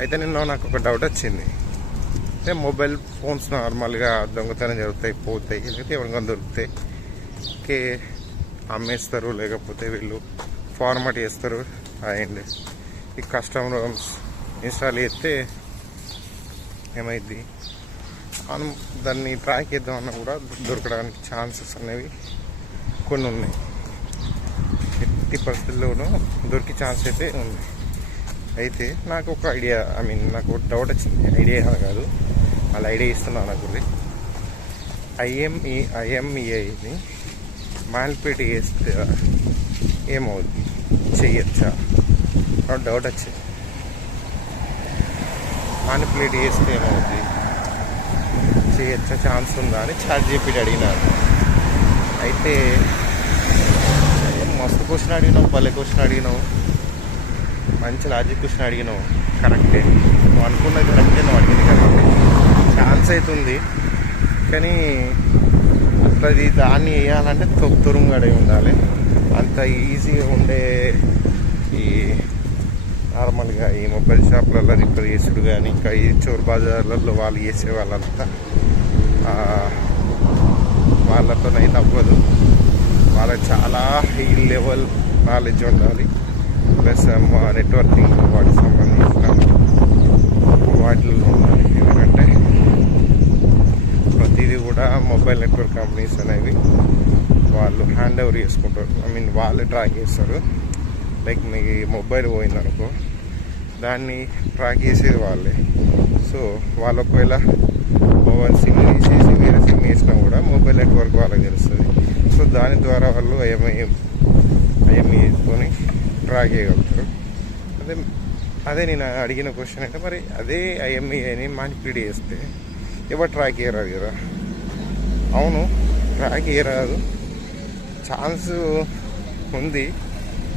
అయితే నిన్న నాకు ఒక డౌట్ వచ్చింది. అంటే మొబైల్ ఫోన్స్ నార్మల్గా దొంగతనం జరుగుతాయి, పోతాయి, లేకపోతే ఎవరికైనా దొరుకుతాయి, ఓకే అమ్మేస్తారు, లేకపోతే వీళ్ళు ఫార్మాట్ చేస్తారు. అండ్ ఈ కస్టమర్ ఇన్స్టాల్ చేస్తే ఏమైంది, మనం దాన్ని ట్రాక్ చేద్దామన్నా కూడా దొరకడానికి ఛాన్సెస్ అనేవి కొన్ని ఉన్నాయి. ఎట్టి పరిస్థితుల్లోనూ దొరికే ఛాన్స్ అయితే ఉంది. అయితే నాకు ఒక ఐడియా, నాకు డౌట్ వచ్చింది. ఐడియా కాదు, వాళ్ళ ఐడియా ఇస్తున్నాను నాకు. ఐఎంఈఐని మాల్పేట్ చేస్తే ఏమవుద్ది, చెయ్యొచ్చా? నాకు డౌట్ వచ్చింది. మానిపులేట్ చేస్తే ఏమవుద్ది, చేయొచ్చా, ఛాన్స్ ఉందా అని ChatGPT అడిగినారు. అయితే మస్తు క్వశ్చన్ అడిగినావు, భలే క్వశ్చన్ అడిగినావు, మంచి లాజిక్ క్వశ్చన్ అడిగినావు. కరెక్టే, నువ్వు అనుకున్నది కరెక్టే, నువ్వు అడిగింది కరెక్టే. ఛాన్స్ అవుతుంది, కానీ అది దాన్ని వేయాలంటే తురుముగడే ఉండాలి. అంత ఈజీగా ఉండే ఈ నార్మల్గా ఈ మొబైల్ షాప్లలో రిపేర్ చేసుడు కానీ, ఇంకా ఈ చోర్ బజార్లలో వాళ్ళు చేసే వాళ్ళంతా వాళ్ళతోనైతే అవ్వదు. వాళ్ళకి చాలా హై లెవెల్ నాలెడ్జ్ ఉండాలి, ప్లస్ నెట్వర్కింగ్ వాటికి సంబంధించిన వాటిల్లో ఉండాలి. ఎందుకంటే ప్రతిదీ కూడా మొబైల్ నెట్వర్క్ కంపెనీస్ అనేవి వాళ్ళు హ్యాండ్ ఓవర్ చేసుకుంటారు. వాళ్ళే ట్రాక్ చేస్తారు. లైక్ మీ మొబైల్ పోయిందనుకో, దాన్ని ట్రాక్ చేసేది వాళ్ళే. సో వాళ్ళు ఒకవేళ మొబైల్ సిమ్ తీసేసి వేరే సిమ్ వేసినా కూడా మొబైల్ నెట్వర్క్ వాళ్ళకి తెలుస్తుంది. సో దాని ద్వారా వాళ్ళు ఐఎంఈతోని ట్రాక్ చేయగలుగుతారు. అదే నేను అడిగిన క్వశ్చన్ అంటే, మరి అదే ఐఎంఈఐని మానిపులేట్ చేస్తే ఎవరు ట్రాక్ చేయరాదు కదా? అవును, ట్రాక్ చేయరాదు, ఛాన్స్ ఉంది,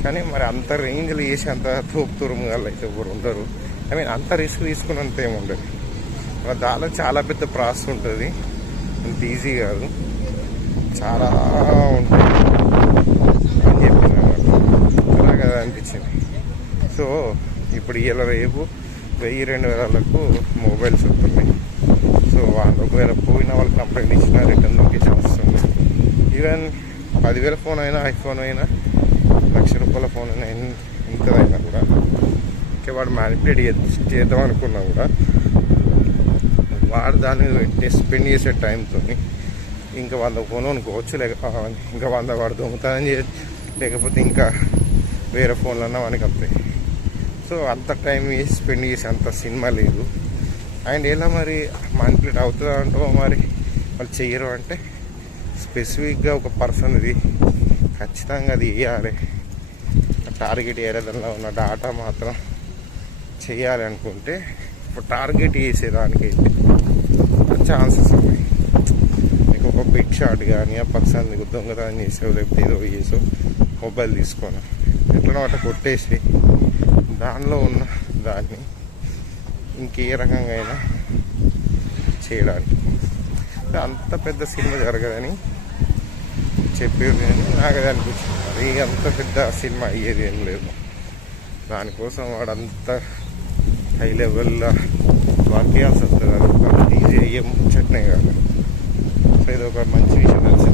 కానీ మరి అంత రేంజ్లో చేసి అంత తోపుతురుము వాళ్ళు అయితే ఎవరు ఉండరు. అంత రిస్క్ తీసుకున్నంత ఏమి ఉండదు. దానిలో చాలా పెద్ద ప్రాసెస్ ఉంటుంది, అంత ఈజీ కాదు, చాలా ఉంటుంది అని చెప్పిన అలా కదా అనిపించింది. సో ఇప్పుడు ఇలా రేపు 1000-2000లకు మొబైల్స్ వస్తున్నాయి. సో వాళ్ళు ఒకవేళ పోయిన వాళ్ళు కంప్లైంట్ ఇచ్చినా రిటర్న్ లొకేషన్ వస్తుంది. ఈవెన్ 10,000 ఫోన్ అయినా, ఐఫోన్ అయినా, ₹1,00,000 ఫోన్ అయినా, ఇంతదైనా కూడా ఇంకా వాడు మ్యానిపులేట్ చేద్దాం అనుకున్నా కూడా వాడు దాన్ని స్పెండ్ చేసే టైంతో ఇంకా 100 ఫోన్ అనుకోవచ్చు, ఇంకా 100 వాడు దొంగతనం లేకపోతే ఇంకా వేరే ఫోన్లన్నా మనకి వస్తాయి. సో అంత టైం స్పెండ్ చేసి అంత సినిమా లేదు. అండ్ ఎలా మరి మ్యానిపులేట్ అవుతుందా అంటావో, మరి వాళ్ళు చెయ్యరు అంటే స్పెసిఫిక్గా ఒక పర్సన్ ఇది ఖచ్చితంగా అది వేయాలి, టార్గెట్ ఏరియాలో ఉన్న డాటా మాత్రం చేయాలి అనుకుంటే ఇప్పుడు టార్గెట్ చేసేదానికైతే ఛాన్సెస్ ఉన్నాయి. మీకు ఒక బిగ్ షాట్ కానీ ఆ పర్సన్ దొంగతనం చేసావు, లేకపోతే ఏదో చేసావు, మొబైల్ తీసుకొని ఎట్లనో అట్లా కొట్టేసి దానిలో ఉన్న దాన్ని ఇంకే రకంగా అయినా చేయడానికి అంత పెద్ద సినిమా జరగదని చెప్పేది. కానీ నాకు అది అనిపించింది, అది అంత పెద్ద సినిమా అయ్యేది ఏం లేదు. దానికోసం వాడంత హై లెవెల్లో వర్క్ చేయాల్సి వస్తుంది. అది ఈజీ అయ్యే ముచ్చట్నే కాదు. సో ఇది ఒక మంచి విషయం తెలిసింది.